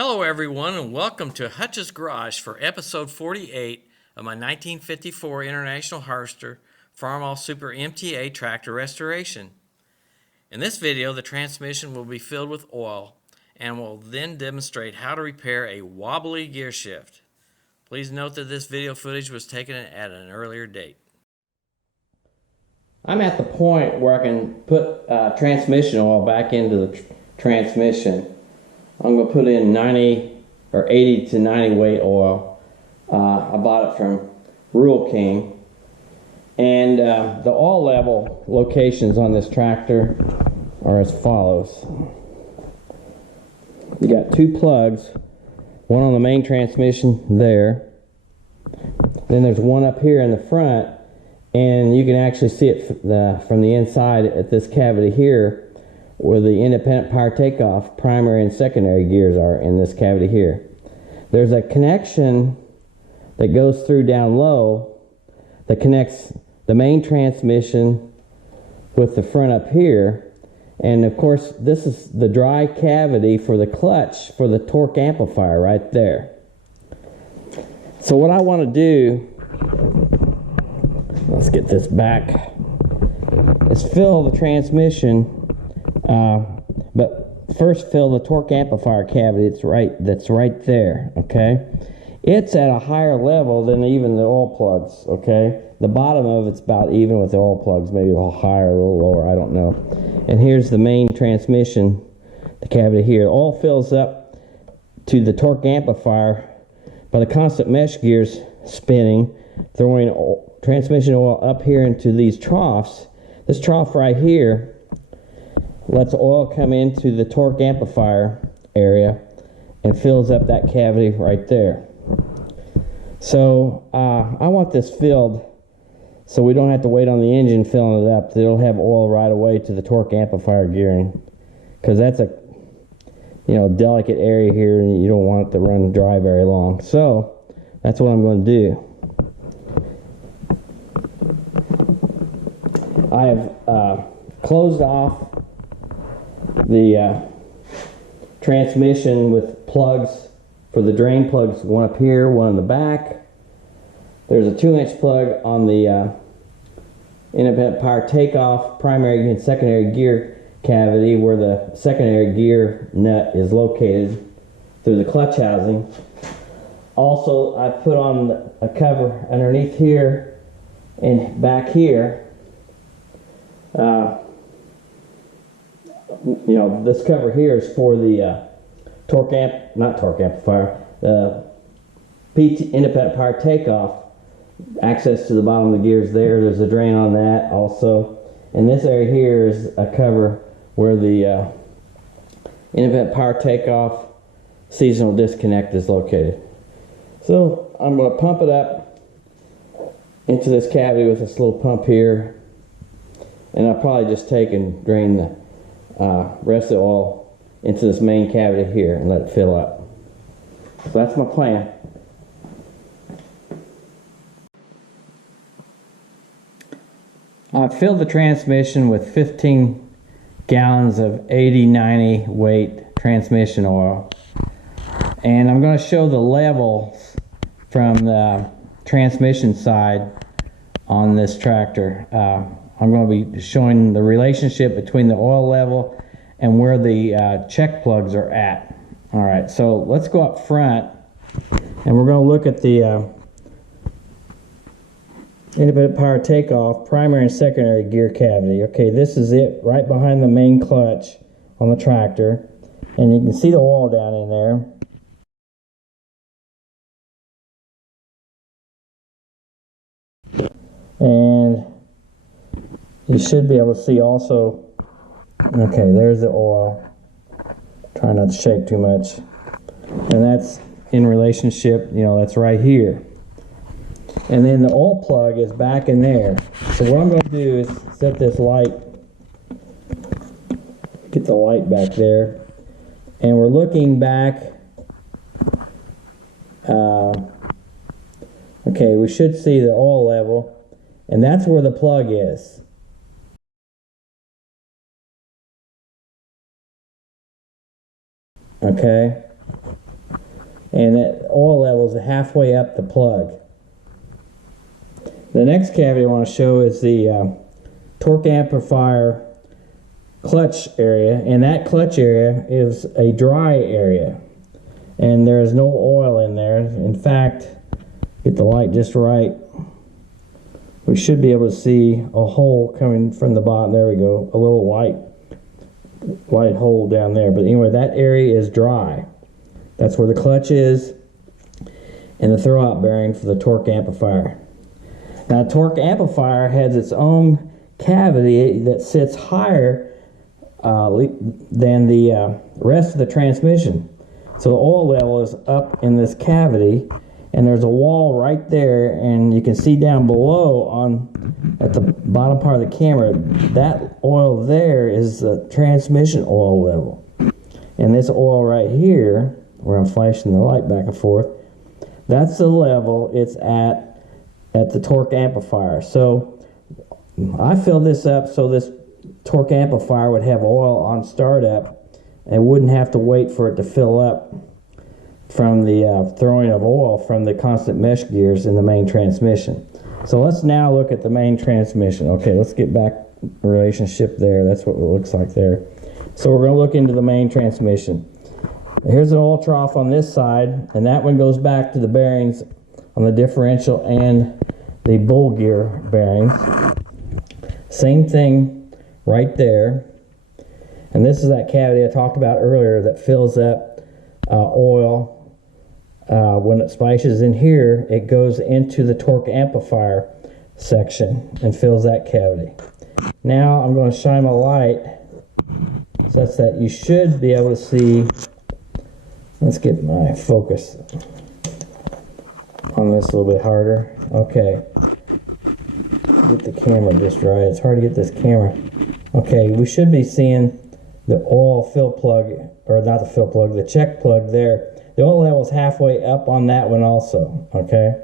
Hello everyone and welcome to Hutch's Garage for episode 48 of my 1954 International Harvester Farmall Super MTA Tractor Restoration. In this video, the transmission will be filled with oil and will then demonstrate how to repair a wobbly gear shift. Please note that this video footage was taken at an earlier date. I'm at the point where I can put transmission oil back into the transmission. I'm going to put in 90 or 80 to 90 weight oil. I bought it from Rural King. And the oil level locations on this tractor are as follows. You got two plugs, one on the main transmission there. Then there's one up here in the front, and you can actually see it from the inside at this cavity here, where the independent power takeoff primary and secondary gears are in this cavity here. There's a connection that goes through down low that connects the main transmission with the front up here. And of course, this is the dry cavity for the clutch for the torque amplifier right there. So what I want to do, let's get this back, is fill the transmission. But first fill the torque amplifier cavity that's right there, okay? It's at a higher level than even the oil plugs, okay? The bottom of it's about even with the oil plugs, maybe a little higher, a little lower, I don't know. And here's the main transmission, the cavity here. Oil fills up to the torque amplifier by the constant mesh gears spinning, throwing transmission oil up here into these troughs. This trough right here lets oil come into the torque amplifier area and fills up that cavity right there. So I want this filled so we don't have to wait on the engine filling it up. It'll have oil right away to the torque amplifier gearing, because that's a delicate area here and you don't want it to run dry very long. So that's what I'm going to do. I have closed off the transmission with plugs for the drain plugs, one up here, one in the back. There's a 2-inch plug on the independent power takeoff primary and secondary gear cavity where the secondary gear nut is located through the clutch housing. Also, I put on a cover underneath here and back here. This cover here is for the independent power takeoff. Access to the bottom of the gears there. There's a drain on that also. And this area here is a cover where the independent power takeoff seasonal disconnect is located. So I'm going to pump it up into this cavity with this little pump here. And I'll probably just take and drain the rest of the oil into this main cavity here and let it fill up. So that's my plan. I filled the transmission with 15 gallons of 80-90 weight transmission oil. And I'm going to show the levels from the transmission side on this tractor. I'm going to be showing the relationship between the oil level and where the check plugs are at. All right, so let's go up front and we're going to look at the independent power takeoff primary and secondary gear cavity. Okay, this is it right behind the main clutch on the tractor, and you can see the oil down in there. And you should be able to see also, okay, there's the oil. Try not to shake too much. And that's in relationship, that's right here. And then the oil plug is back in there. So what I'm going to do is set this light, get the light back there. And we're looking back. Okay, we should see the oil level. And that's where the plug is. Okay, and that oil level is halfway up the plug. The next cavity I want to show is the torque amplifier clutch area, and that clutch area is a dry area, and there is no oil in there. In fact, get the light just right, we should be able to see a hole coming from the bottom. There we go, a little white hole down there. But anyway, that area is dry. That's where the clutch is and the throwout bearing for the torque amplifier. Now, the torque amplifier has its own cavity that sits higher than the rest of the transmission. So the oil level is up in this cavity, and there's a wall right there, and you can see down below at the bottom part of the camera, that oil there is the transmission oil level. And this oil right here, where I'm flashing the light back and forth, that's the level it's at the torque amplifier. So I filled this up so this torque amplifier would have oil on startup and wouldn't have to wait for it to fill up from the throwing of oil from the constant mesh gears in the main transmission. So let's now look at the main transmission. Okay, let's get back relationship there. That's what it looks like there. So we're going to look into the main transmission. Here's an oil trough on this side, and that one goes back to the bearings on the differential and the bull gear bearings. Same thing right there. And this is that cavity I talked about earlier that fills up oil. When it splashes in here, it goes into the torque amplifier section and fills that cavity. Now I'm going to shine my light such that you should be able to see. Let's get my focus on this a little bit harder. Okay, get the camera just right. It's hard to get this camera. Okay, we should be seeing the oil fill plug, or not the fill plug, the check plug there. The oil level is halfway up on that one also. Okay,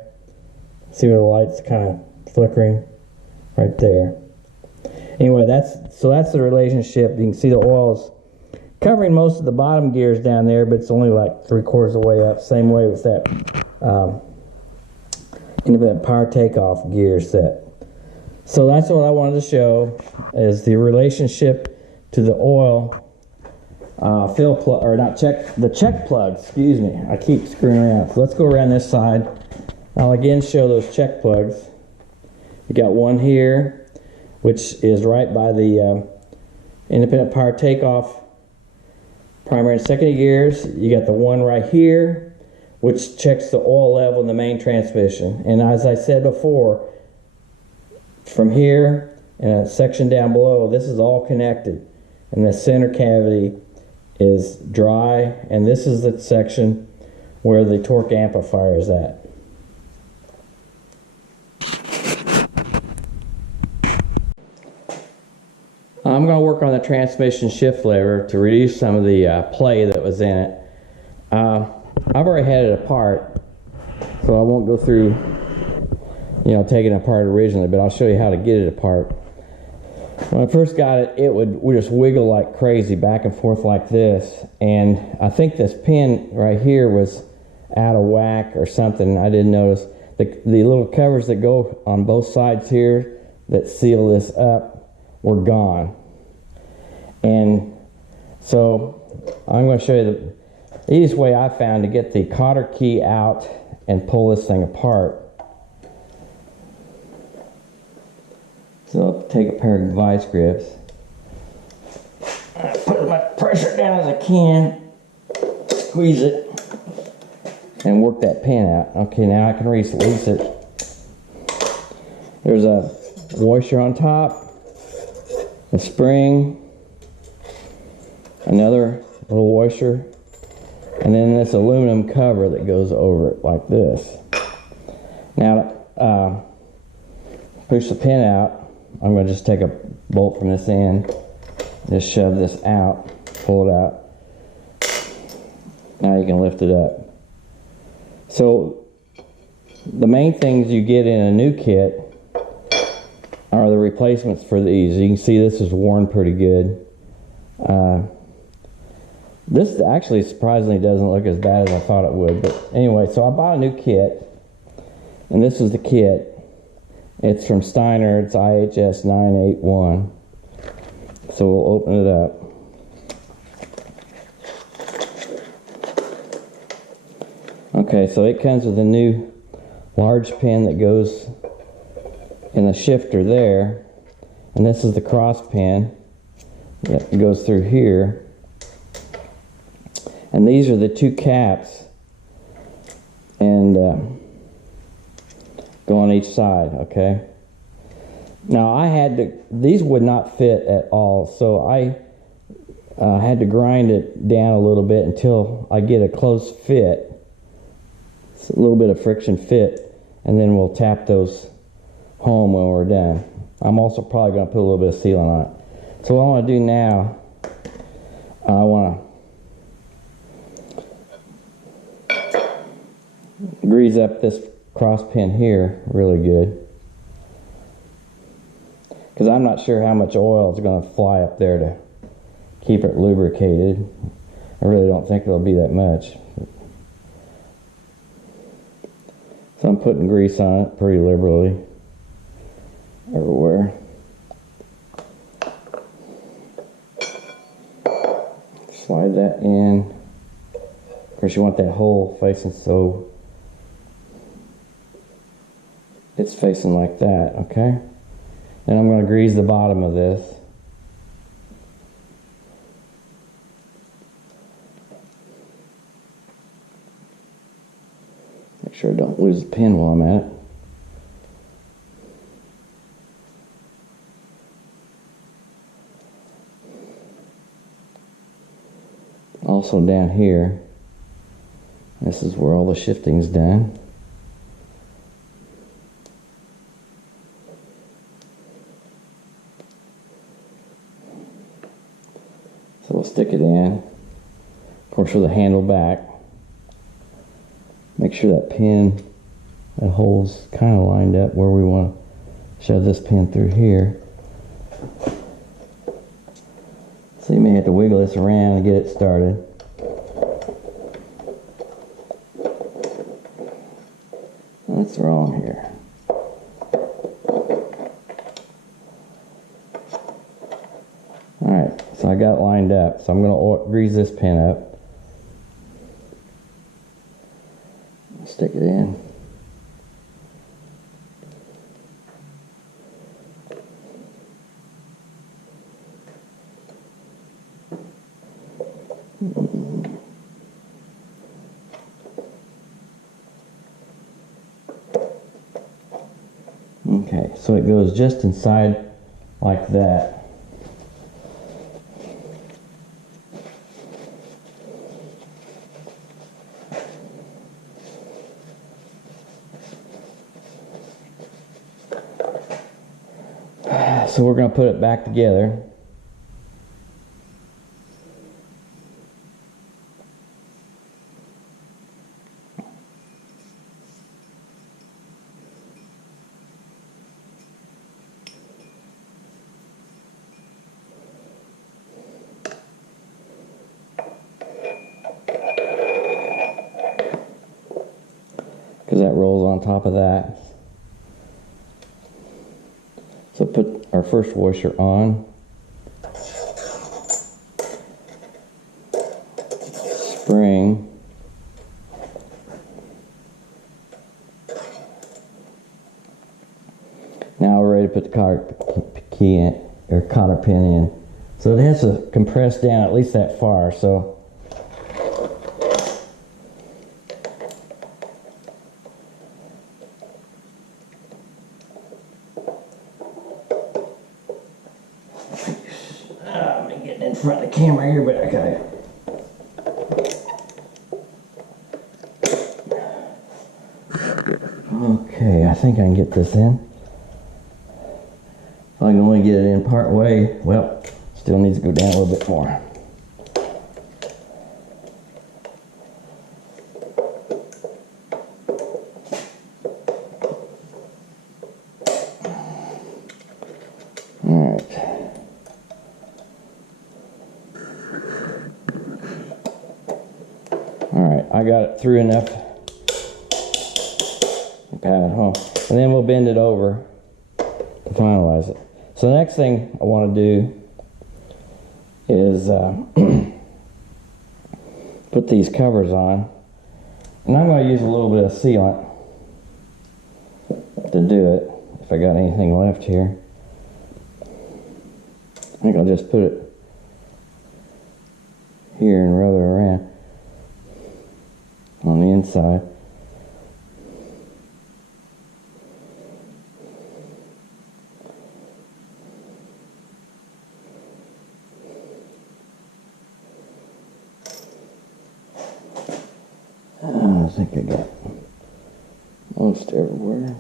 see where the light's kind of flickering right there. Anyway, that's the relationship. You can see the oil's covering most of the bottom gears down there, but it's only like 3/4 of the way up. Same way with that independent power takeoff gear set. So that's what I wanted to show, is the relationship to the oil fill plug, or not check, the check plug, excuse me. I keep screwing around. So let's go around this side. I'll again show those check plugs. You got one here, which is right by the independent power takeoff primary and secondary gears. You got the one right here, which checks the oil level in the main transmission. And as I said before, from here and a section down below, this is all connected. And the center cavity is dry, and this is the section where the torque amplifier is at. I'm going to work on the transmission shift lever to reduce some of the play that was in it. I've already had it apart, so I won't go through, taking it apart originally, but I'll show you how to get it apart. When I first got it, it would just wiggle like crazy back and forth like this, and I think this pin right here was out of whack or something. I didn't notice. The little covers that go on both sides here that seal this up were gone. And so I'm going to show you the easiest way I found to get the cotter key out and pull this thing apart. So I'll take a pair of vice grips. I put as much pressure down as I can, squeeze it, and work that pin out. Okay, now I can release it. There's a washer on top, a spring, another little washer, and then this aluminum cover that goes over it like this. Now, push the pin out. I'm going to just take a bolt from this end, just shove this out, pull it out. Now you can lift it up. So the main things you get in a new kit are the replacements for these. You can see this is worn pretty good. This actually surprisingly doesn't look as bad as I thought it would. But anyway, so I bought a new kit, and this is the kit. It's from Steiner. It's IHS 981. So we'll open it up. Okay, so it comes with a new large pin that goes in the shifter there, and this is the cross pin that goes through here. And these are the two caps, and go on each side, okay? Now these would not fit at all, so I had to grind it down a little bit until I get a close fit. It's a little bit of friction fit, and then we'll tap those home when we're done. I'm also probably going to put a little bit of sealant on it. So what I want to do now, I want to grease up this cross pin here really good, because I'm not sure how much oil is going to fly up there to keep it lubricated. I really don't think there'll be that much. So I'm putting grease on it pretty liberally everywhere. Slide that in. Of course, you want that hole facing so it's facing like that, okay? And I'm going to grease the bottom of this. Make sure I don't lose the pin while I'm at it. Also down here, this is where all the shifting's done. So we'll stick it in, of course, with the handle back. Make sure that pin, that hole's kind of lined up where we want to shove this pin through here. So you may have to wiggle this around and get it started. What's wrong here? Alright, so I got it lined up. So I'm going to grease this pin up. Stick it in. Okay, so it goes just inside like that. So we're going to put it back together. Because that rolls on top of that. So put our first washer on. Spring. Now we're ready to put the cotter pin in. So it has to compress down at least that far. So I'm getting in front of the camera here, but I got it. Okay, I think I can get this in. If I can only get it in part way, well, still needs to go down a little bit more. Alright. I got it through enough. Pat it home. And then we'll bend it over to finalize it. So the next thing I want to do is put these covers on. And I'm going to use a little bit of sealant to do it, if I got anything left here. I think I'll just put it here and rub it around on the inside. I think I got most everywhere.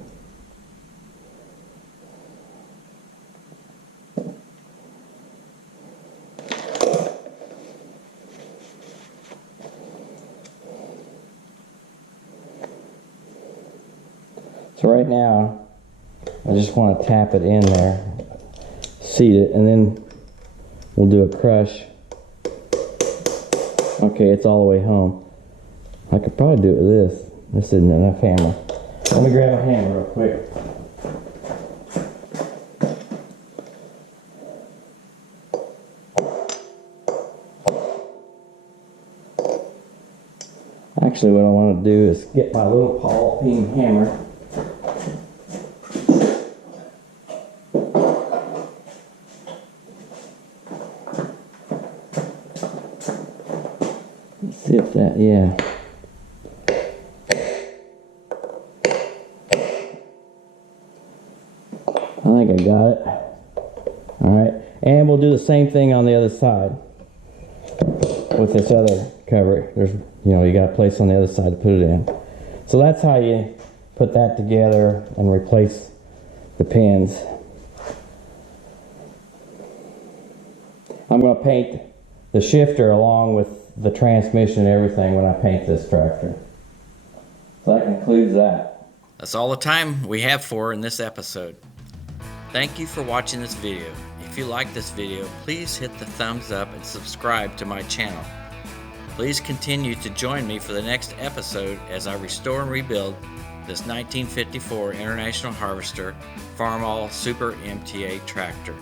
So right now, I just want to tap it in there, seat it, and then we'll do a crush. Okay, it's all the way home. I could probably do it with this. This isn't enough hammer. Let me grab a hammer real quick. Actually, what I want to do is get my little Paul Peen hammer. Let's see if that, yeah. I think I got it. Alright, and we'll do the same thing on the other side with this other cover. There's, you got a place on the other side to put it in. So that's how you put that together and replace the pins. I'm going to paint the shifter along with the transmission and everything when I paint this tractor. So that concludes that. That's all the time we have for in this episode. Thank you for watching this video. If you like this video, please hit the thumbs up and subscribe to my channel. Please continue to join me for the next episode as I restore and rebuild this 1954 International Harvester Farmall Super MTA tractor.